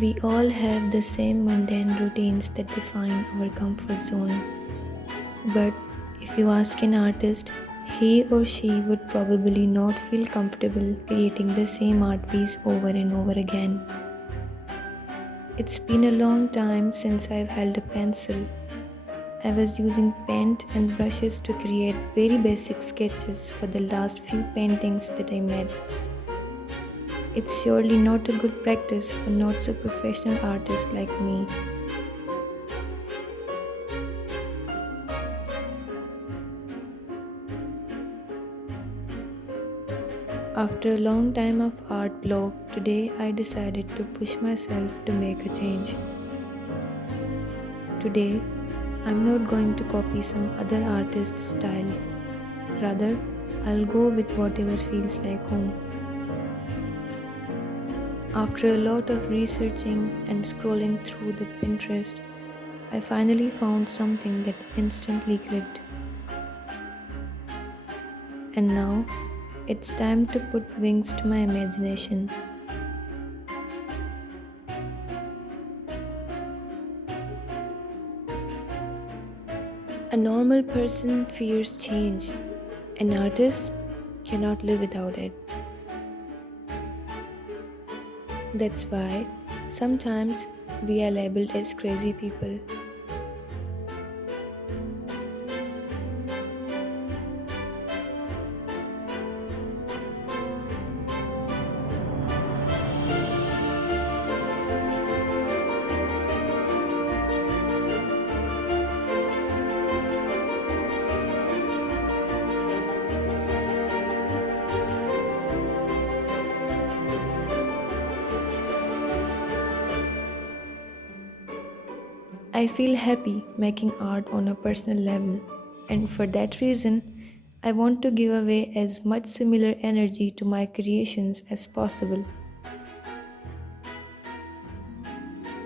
We all have the same mundane routines that define our comfort zone. But if you ask an artist, he or she would probably not feel comfortable creating the same art piece over and over again. It's been a long time since I've held a pencil. I was using paint and brushes to create very basic sketches for the last few paintings that I made. It's surely not a good practice for not so professional artists like me. After a long time of art block, today I decided to push myself to make a change. Today, I'm not going to copy some other artist's style. Rather, I'll go with whatever feels like home. After a lot of researching and scrolling through the Pinterest, I finally found something that instantly clicked. And now, it's time to put wings to my imagination. A normal person fears change. An artist cannot live without it. That's why sometimes we are labeled as crazy people. I feel happy making art on a personal level, and for that reason, I want to give away as much similar energy to my creations as possible.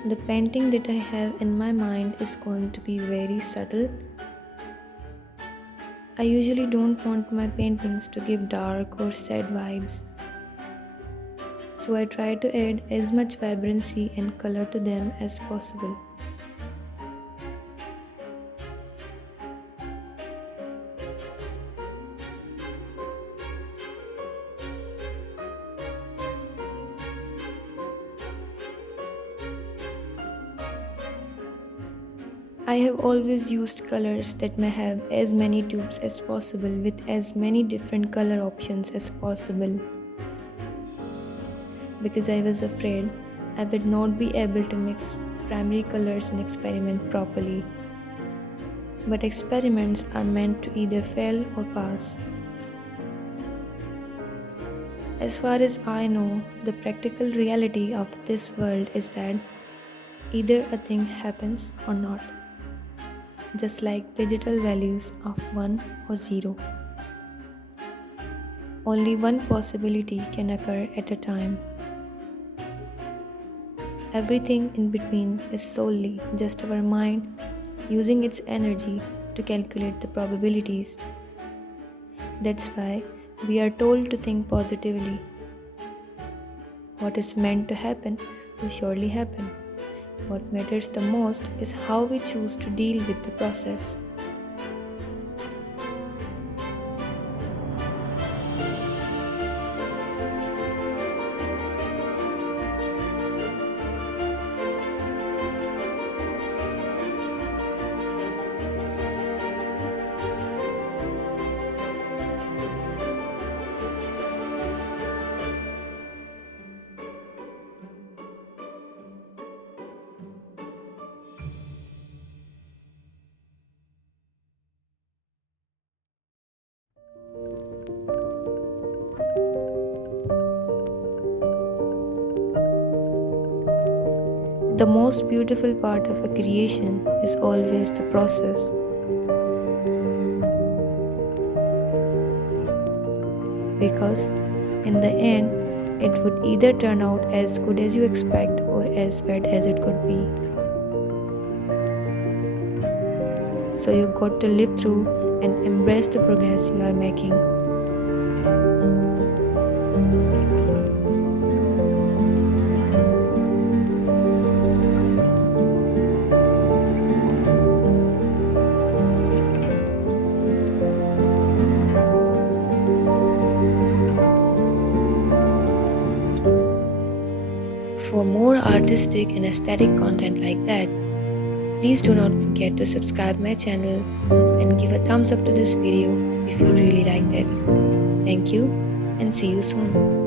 The painting that I have in my mind is going to be very subtle. I usually don't want my paintings to give dark or sad vibes, so I try to add as much vibrancy and color to them as possible. I have always used colors that may have as many tubes as possible with as many different color options as possible, because I was afraid I would not be able to mix primary colors and experiment properly. But experiments are meant to either fail or pass. As far as I know, the practical reality of this world is that either a thing happens or not, just like digital values of 1 or 0. Only one possibility can occur at a time. Everything in between is solely just our mind using its energy to calculate the probabilities. That's why we are told to think positively. What is meant to happen will surely happen. What matters the most is how we choose to deal with the process. The most beautiful part of a creation is always the process. Because in the end, it would either turn out as good as you expect or as bad as it could be. So you got to live through and embrace the progress you are making. For more artistic and aesthetic content like that, please do not forget to subscribe my channel and give a thumbs up to this video if you really liked it. Thank you and see you soon.